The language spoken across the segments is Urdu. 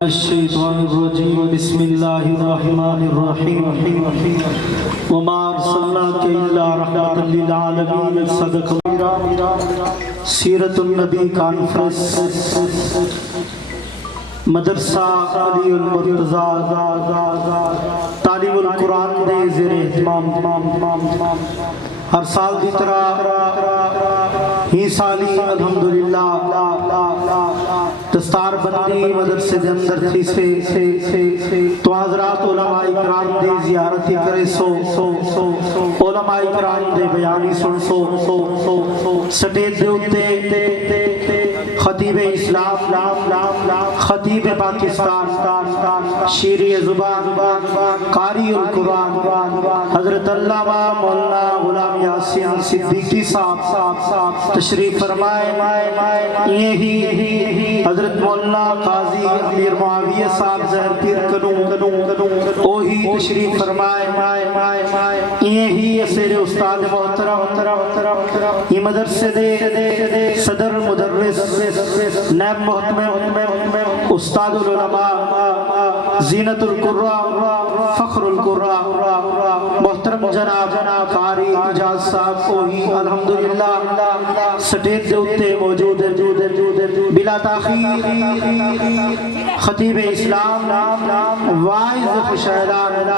الشیطان الرجیم بسم اللہ الرحمن الرحیم وما ارسلناک الا رحمۃ للعالمین صدق سیرت النبی کانفرنس مدرسہ علی المرتضی تعلیم القرآن دے زیر اہتمام ہر سال کی طرح ہی سالی الحمدللہ دستار بندی مدرسے دے اندر تھی سے تو حضرات علماء اکرام دے زیارتی کرے سو علماء اکرام دے بیانی سن سو سٹیج دے اتے خطیب اسلام خطیب پاکستان شیری زبان قاری القرآن حضرت علامہ مولانا غلام یاسین صدیقی صاحب تشریف فرمائے یہی حضرت مولانا قاضی امیر معاویہ صاحب زہر پیر کنوں اوہی تشریف فرمائے یہی اسیر استاد محترم یہ مدرسے دے صدر مدرس نیب محتمم استاد العلماء زینت القرآن فخر القرآن محترم جناب قاری اجاز صاحب کوئی الحمدللہ سٹیج دے اتے موجود بلا تاخیر خطیب اسلام وائز خوشحالان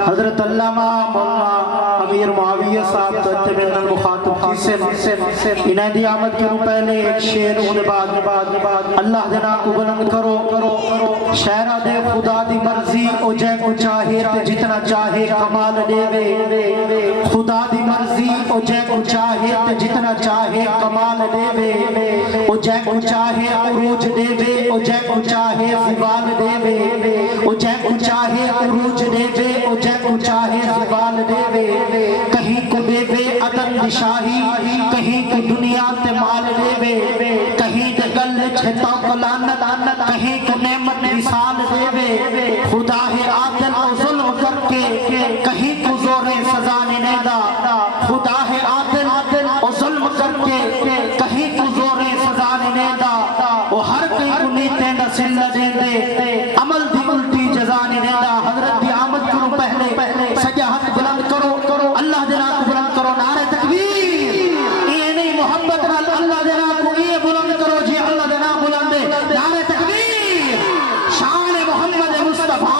حضرت علامہ مولانا امیر معاویہ صاحب تتبین المخاطب سے انہیں دی آمد کروں پہلے ایک شعر انہیں بعد اللہ دینا کو بلند کرو شہرہ دے خدا دی مرضی او جے کو چاہے تے جتنا چاہے کمال دے وے خدا دی مرضی او جے کو چاہے تے جتنا چاہے کمال دے وے او جے کو چاہے عروج دے وے او جے کو چاہے زوال دے وے او جے کو چاہے عروج دے وے او جے کو چاہے زوال دے وے کہیں کو دے وے عدن نشاہی کہیں کو دنیا تے مال دے وے کہیں تے گل چھتا کو لعنت کہیں کو نعمت مثال دے وے خدا ہے عادل او ظلم کر کے کہیں کو زور سزا نہیں دا خدا ہے عادل او ظلم کر کے کہیں کو زور سزا نہیں دا وہ ہر کہیں کو نیتے دا سلہ دے دے عمل دی الٹی جزا نہیں دا حضرت دی آمد کرو پہلے سجاہت بلند کرو اللہ دینا کو بلند کرو نعرہ تکبیر یہ نہیں محبت اللہ دینا کو یہ بلند کرو جی اللہ دینا بلند نعرہ تکبیر شان محمد مصطفیٰ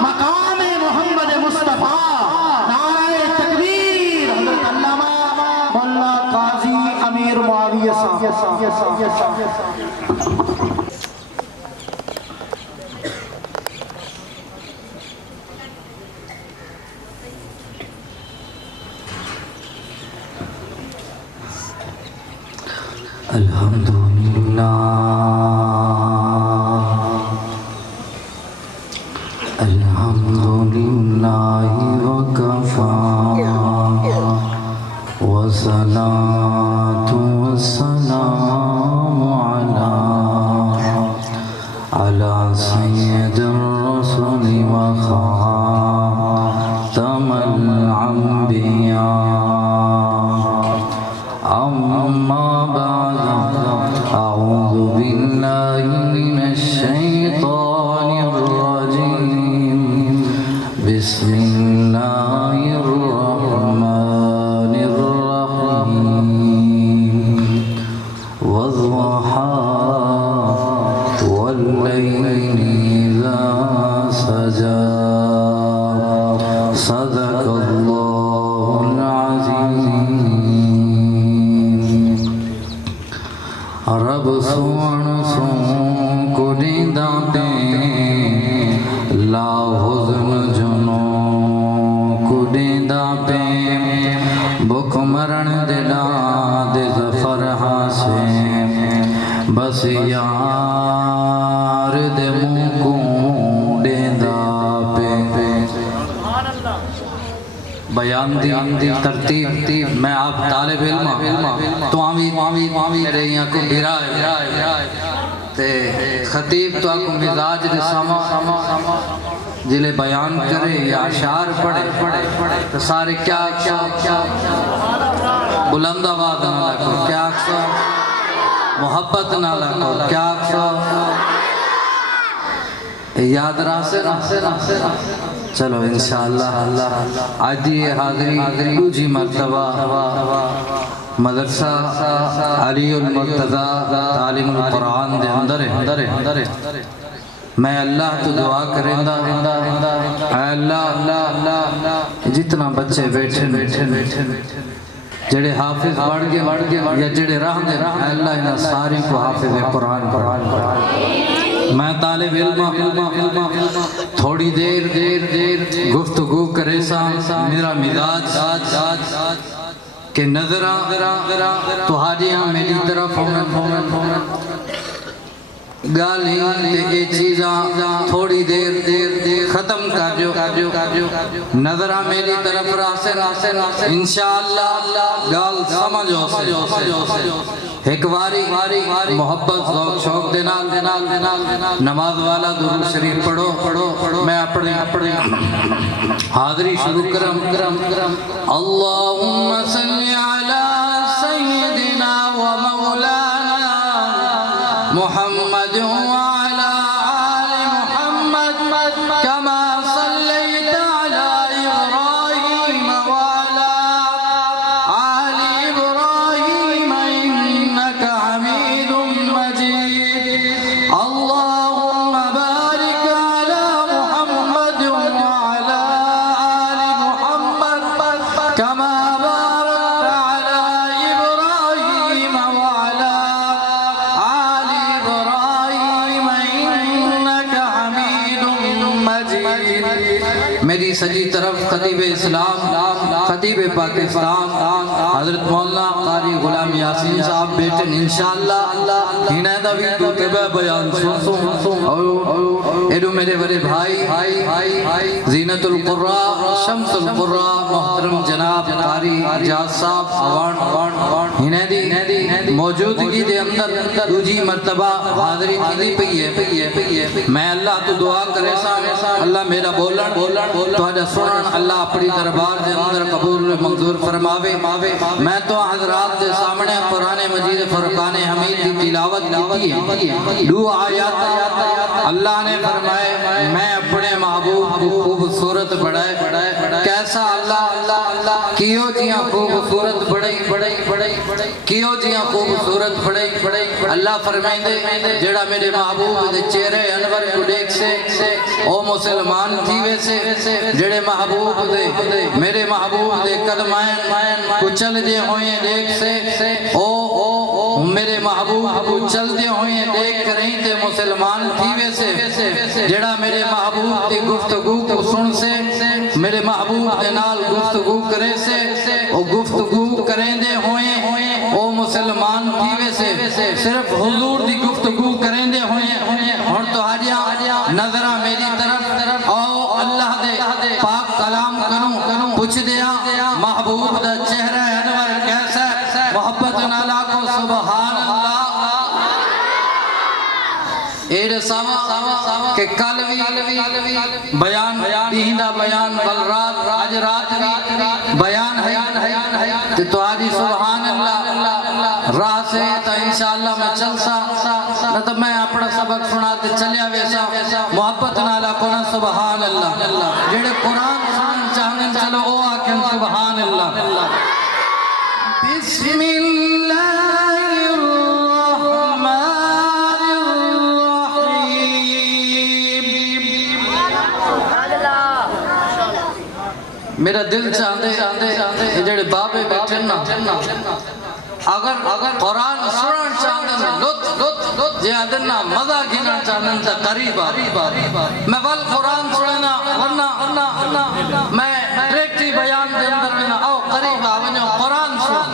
مقام محمد مصطفیٰ نعرہ تکبیر حضرت علامہ مولانا قاضی امیر معاویہ صاحب الحمدللہ الحمدللہ وکفا والصلاة والسلام علی سید الرسل وخاتم الانبیاء اما بعد اعوذ باللہ من الشیطان الرجیم بسم اللہ الرحمن الرحیم والضحى والليل إذا سجى صدق الله العظيم رب سوਣ سوں کو دیندا تے لا حزن جنوں کو دیندا پے بک مرن دے داد ظفر ہاسے بس یار دے منہ کو دیندا پے بیان دی ترتیب میں آپ طالب علم تو آمی رہی ہیں کو بھرائے تے خطیب تو آکو مزاج دے ساما جلے بیان کرے یا اشعار پڑھے تو سارے کیا بلند آواز نہ لگو کیا محبت نہ لگو کیا یاد راسے چلو انشاءاللہ آج دی حاضری دوجی مرتبہ مدرسہ علی المرتضی تعلیم القرآن دے اندر میں اللہ تو دعا کریں دا اے اللہ جتنا بچے بیٹھے جڑے حافظ بڑھ گئے یا جڑے راہ دے اے اللہ انہاں ساری کو حافظ قرآن میں طالب علم تھوڑی دیر گفتگو کرے سا میرا مزاج کہ نظرہ تو حاجیاں میری طرف گالی تے چیزاں تھوڑی دیر ختم کر جو نظرہ میری طرف راسے انشاءاللہ گال سمجھو سے ایک واری محبت ذوق شوق دینال نماز والا درود شریف پڑھو میں اپنے حاضری شروع کرم اللہم صلی علی سیدنا و مولانا محمد وعلى آل محمد كما صليت على إبراهيم وعلى آل إبراهيم إنك حميد مجيد اللهم بارك على محمد وعلى آل محمد كما باركت على إبراهيم وعلى آل إبراهيم إنك حميد مجيد میری سجی طرف خطیب اسلام خطیب پاکستان حضرت مولانا قاری غلام یاسین صاحب بیٹھن انشاءاللہ ہی نیدہ بھی تو تبہ بیان سن ایڈو میرے بڑے بھائی زینت القرآن شمس القرآن محترم جناب قاری اجاز صاحب ہی نیدی موجودگی دے اندر دوجی مرتبہ حاضری کی پئی ہے میں اللہ تو دعا کرے سا اللہ میرا بولن تو آجا سنن اللہ اپنی دربار دے اندر قبول منظور فرماوے میں تو حضرات دے سامنے قرآن مجید فرقان حمید دی تلاوت کی ہے دو آیات اللہ نے فرمائے میں اپنے محبوب کو خوبصورت بڑھائے کیسا اللہ کیوں جیاں خوبصورت بڑھائی کیوں جیاں خوبصورت بڑھائی اللہ فرمائیں دے جڑا میرے محبوب دے چہرے انور کو دیکھ سے او مسلمان تھی ویسے جڑے محبوب دے میرے محبوب دے قدمائن کو چل دے ہوئے دیکھ سے او میرے محبوب کو چل دے ہوئے دیکھ کریں تے مسلمان تھی ویسے جڑا میرے محبوب دی گفتگو کو سن سے میرے محبوب دے نال گفتگو کرے سے او گفتگو کریں دے ہوئے او مسلمان تھی ویسے صرف حضور دی گفتگو کریں دے ہوئے اور تو حاجیاں نظرہ میری طرف او اللہ دے پاک کلام کروں پوچھ دیا محبوب دا چہرہ انور کیسا محبت نالا کو سبحان اللہ ایر سوا کہ کل بھی بیان دیندہ بیان بل رات آج رات بھی بیان ہے تو آجی سبحان اللہ راہ سے تا انشاءاللہ میں چل سا نہ تو میں اپنا سبق سناتے چلیا ویسا محبت نالا کونا سبحان اللہ جڑے قرآن سنن چاہنے چلو او آکن سبحان اللہ بسم اللہ میرا دل چاہتے جڑے بابے بیٹھے نا اگر قرآن سنن چاہتے لطف جہاں دننا مزہ گھنا چاہتے تا قریب میں ول قرآن سننا ورنہ میں ڈریکٹی بیان دے اندر میں آؤ قریب آونیو قرآن سن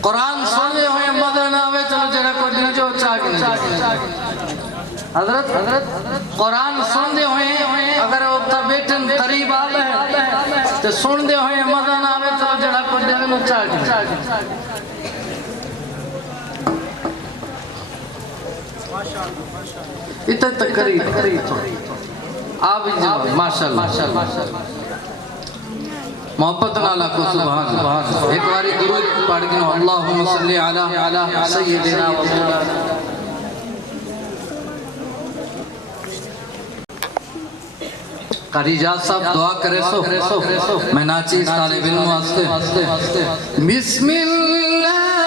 قرآن سننے ہوئے مزہ نہ ہوئے چلو جڑا کو دیجو چاہتے حضرت قرآن سن دے ہوئے اگر وہ بیٹن قریب آتا ہے تو سن دے ہوئے مزہ نہ آوے تو جڑا کو دے نو چاہتے اتنے تک قریب آپ ماشاءاللہ محبت نالا کو سبحان اللہ ایک باری درود پڑھ کے اللہم صلی علی سیدنا و مولانا قاری جات صاحب دعا کرے سو میں ناچیز طالب علم واسطے بسم اللہ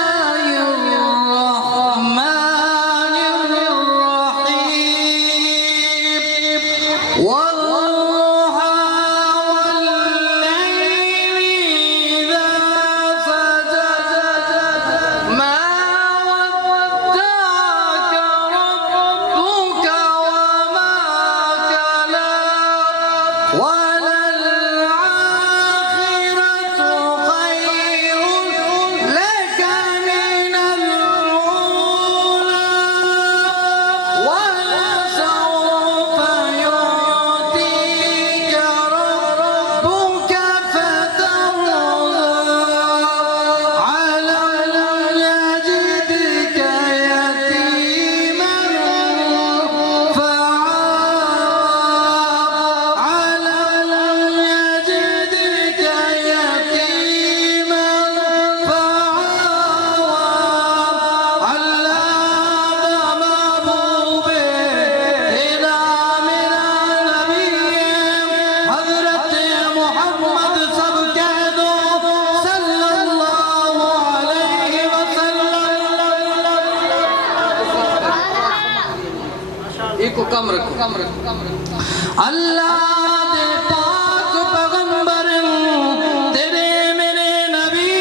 الرحمن الرحیم اللہ دے پاک پیغمبر تیرے میرے نبی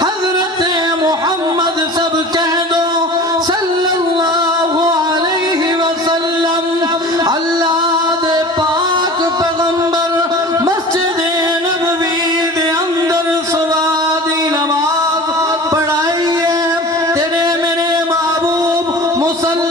حضرت محمد سب کہہ دو صلی اللہ علیہ وسلم اللہ دے پاک پیغمبر مسجد نبوی دے اندر صبح دی نماز پڑھائی ہے تیرے میرے محبوب مصلی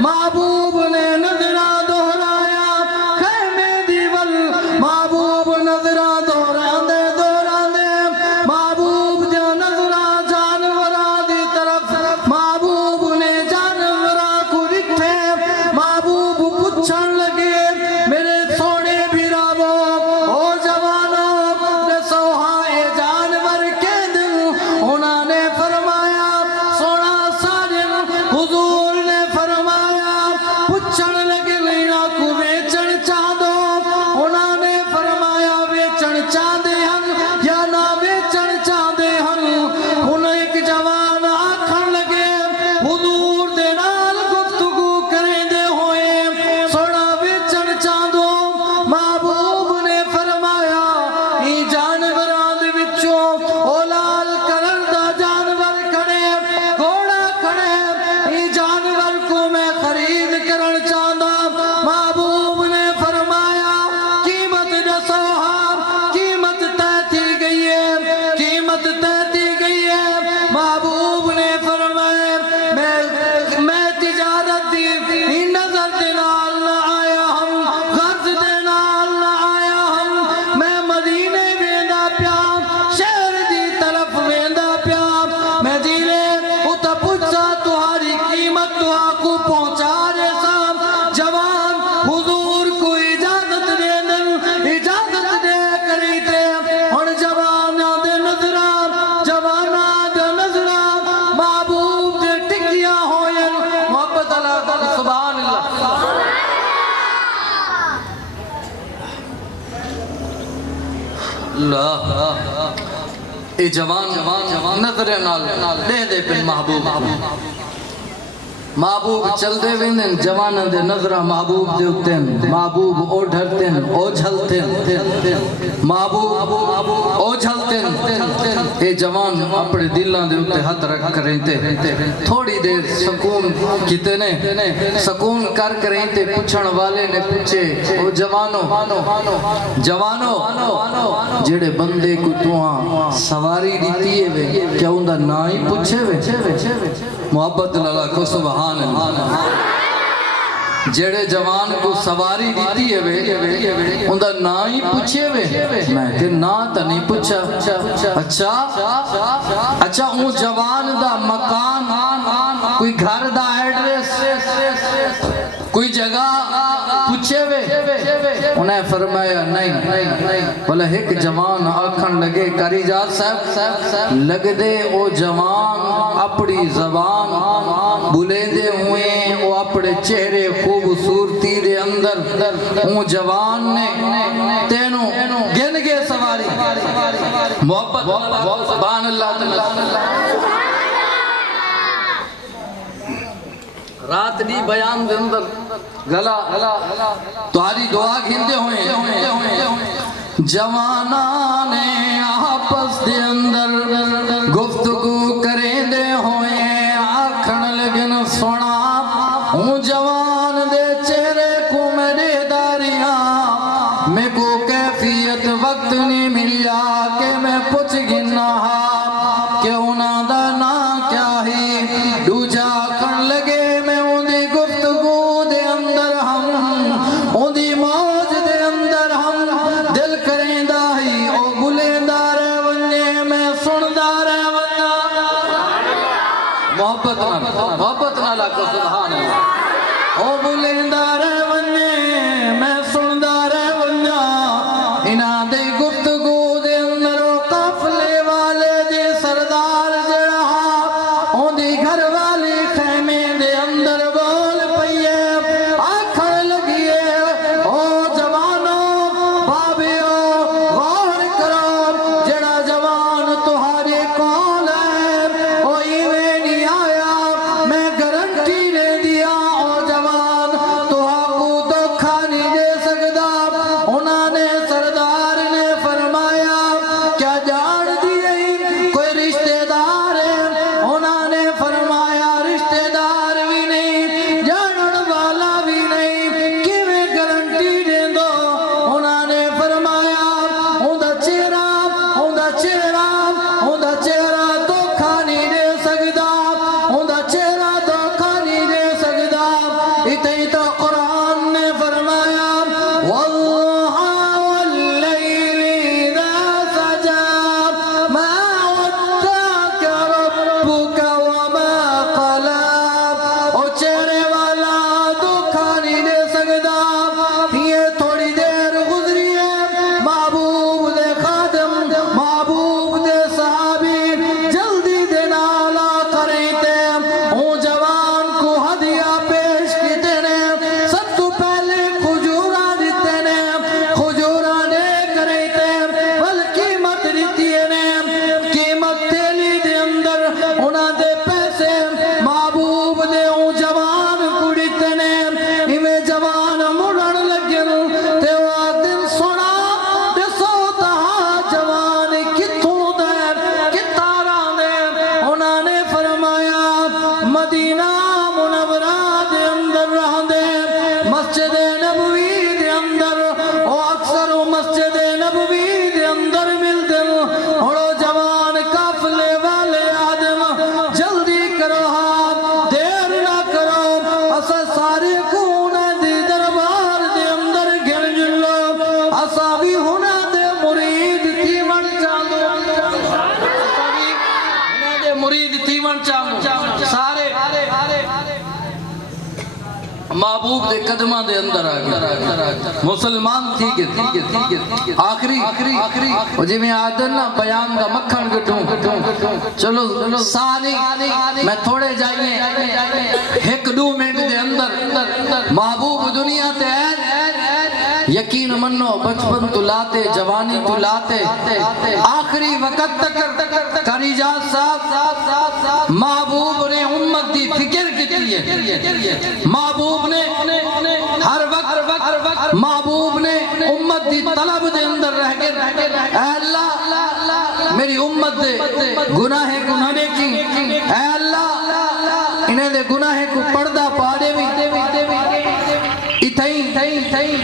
محبوب نے نظرہ دہرایا خیمے دیول محبوب نظرہ دہران دے محبوب جو نظرہ جانورہ دی طرف محبوب نے جانورہ کو رکھے محبوب پچھن لگے میرے سوڑے بھی رابو او جوانوں رسوہائے جانور کے دل انہوں نے فرمایا سوڑا ساجن حضور اللہ اے جوان نظر نال دے دے پن محبوب محبوب چل دے ویندن جوان دے نظرہ محبوب دے اتن محبوب او ڈھرتن او جھلتن محبوب او جھلتن اے جوان اپنے دلان دے اتے ہاتھ رکھ کریں تے تھوڑی دیر سکون کیتے نے سکون کر کریں تے پوچھن والے نے پوچھے او جوانو جڑے بندے کو توہاں سواری دیتی ہے وے کیا اندہ نا ہی پوچھے وے محبت اللہ کو سبحان اللہ جڑے جوان کو سواری دیتی ہے وے اندہ نا ہی پوچھے وے میں کہ نا تا نہیں پوچھا اچھا اون جوان دا مکان کوئی گھر دا ایڈریس کوئی جگہ پوچھے وے انہیں فرمایا نہیں بلے ایک جوان آکھن لگے کاری جات صاحب لگ دے او جوان اپنی زبان بلے دے ہوئے او اپنے چہرے خوبصورتی دے اندر او جوان نے تینوں گن گے سواری محبت سبحان اللہ رات دی بیان دے اندر گلا تاری دعا گھندے ہوئے جواناں نے آپس دے اندر گفتگو کریں دے ہوئے آکھن لگن سونا ہوں جوان دے چہرے کو میرے داریاں میں کو کیفیت وقت نہیں ملیا کہ میں پوچھ گنا کہ انہاں دا نا کیا ہی دوجا کھن لگے میں اندھی گفتگو دے اندر ہم اندھی موج دے اندر ہم دل کریں داہی او گلیں دارے ونجے میں سن دارے ونجا محبت نہ لکھو سبحان اللہ او گلیں دارے ونجے میں سن دارے ونجا انہاں دے گفتگو دے اندر او قافلے والے دے سردار جڑا اندھی گھر والی خیمے دے اندر بول پئیے آکھن لگیے او جوانو بابیو غور کرو جڑا جوان تہاڈے کول ہے او ایویں نہیں آیا میں گارنٹی دے دیا او جوان تہاں کو دھوکھا نہیں دے سکدا انہاں نے سردار نے فرمایا کیا جان دی کوئی رشتہ دار ہے انہاں نے فرمایا رشتہ دار بھی نہیں جانن والا بھی نہیں کیویں گارنٹی دے دو انہاں نے فرمایا اوندا چہرہ دھوکھا نہیں دے سکدا اوندا چہرہ دھوکھا نہیں دے سکدا اتھے تو قرآن نے فرمایا والضحى والليل إذا سجى ما ودعك ربك وما قلى او چہرے والا دھوکھا نہیں دے سکدا یہ تھوڑی دیر گزری ہے محبوب دے خادم محبوب دے صحابی جلدی دے نالا کریں تے او جوان کو ہدیہ پیش کیتے نے سب تو پہلے کھجورہ دیتے نے کھجورہ دے کریں تے بل قیمت دیتی نے قیمت تیلی دے اندر انہاں دے پیسے محبوب دے او جوان کو دیتے نے ایویں جوان مڑن لگن تے وہ دل سونا دے سوتا جوان کتھوں دے کتاراں دے انہاں نے فرمایا مدینہ منورہ دے اندر رہندے مسجد نبوی دے اندر او اکثر مسجد نبوی دے اندر ملدے ہڑو جوان قافلے والے آدم جلدی کرو ہاں دیر نہ کرو اسا سارے کونے دی دربار دے اندر گھر جلو اسا بھی ہونا دے مرید تیون چاندو اسا بھی ہونا دے مرید تیون چاندو سارے محبوب دے قدمہ دے اندر آگے مسلمان تھی گئے آخری اور جی میں آدن نا بیان دا مکھن گٹھوں چلو سانی میں تھوڑے جائیے ایک دو منٹ دے اندر محبوب دنیا تے ہے یقین منو بچپن تو لاتے جوانی تو لاتے آخری وقت تک کریجات صاحب محبوب نے امت دی فکر کیتی ہے محبوب نے ہر وقت محبوب نے امت دی طلب دے اندر رہ کے اے اللہ میری امت دے گناہ کو نہ دیکھی اے اللہ انہیں دے گناہ کو پردہ پا دے بھی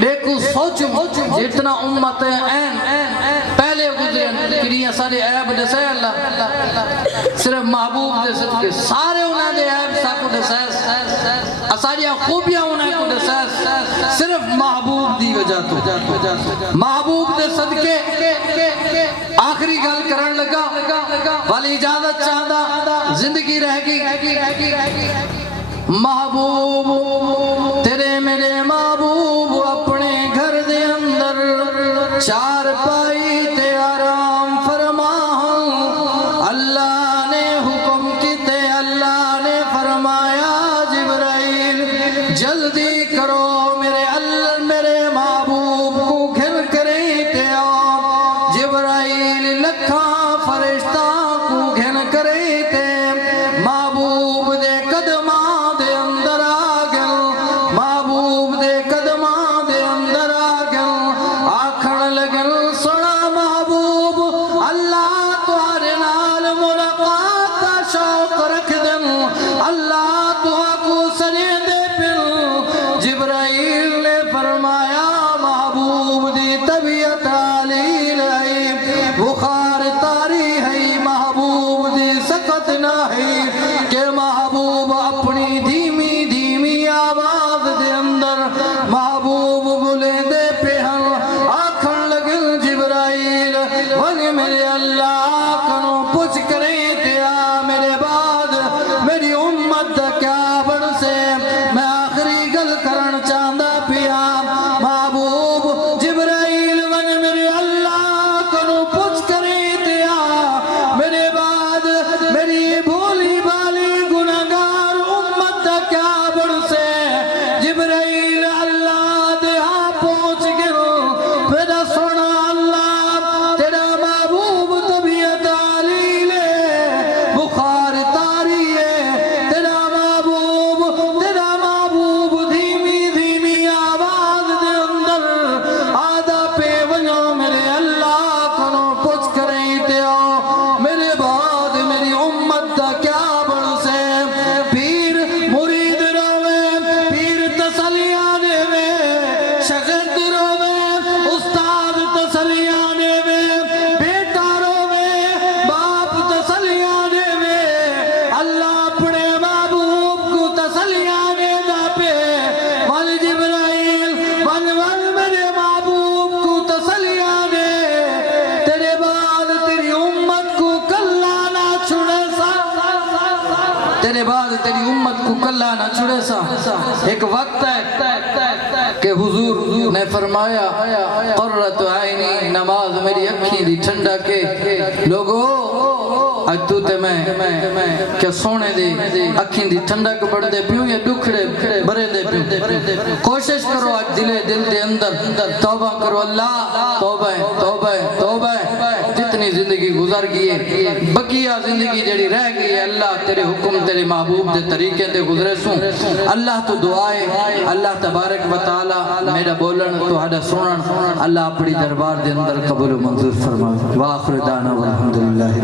دیکھو سوچو جتنا امت این پہلے گزرے کریاں سارے عیب دسے اللہ صرف محبوب دے صدقے سارے انہیں دے عیب ساکو دسے اساریاں خوبیاں انہیں کو دسے صرف محبوب دی وجہ تو محبوب دے صدقے آخری گل کرن لگا والی اجازت چاہتا زندگی رہ گئی محبوب تیرے میرے محبوب اپنے گھر دے اندر چار پائی تے آرام فرما اللہ نے حکم کیتے اللہ نے فرمایا جبرائیل جلدی کرو میرے محبوب کو گھر کریں تے آؤ جبرائیل لکھاں فرشتہ کو گھر کریں تے محبوب دے قدمہ ایک وقت ہے کہ حضور نے فرمایا قرۃ عینی نماز میری اکھیں دی ٹھنڈا کے لوگو اج تو تے میں کہ سونے دی اکھیں دی ٹھنڈا کو بڑھ دے پیوں یا دکھڑے برے دے پیوں کوشش کرو اج دل دے اندر توبہ کرو اللہ توبہ جتنی زندگی گزر گئی بقیہ زندگی جڑی رہ گئی اللہ تیرے حکم تیرے محبوب دے طریقے تے گزرے سوں اللہ تو دعائے اللہ تبارک و تعالی میرا بولن تو ہڈا سنن اللہ اپنی دربار دے اندر قبول و منظور فرما واخر دعوانا والحمدللہ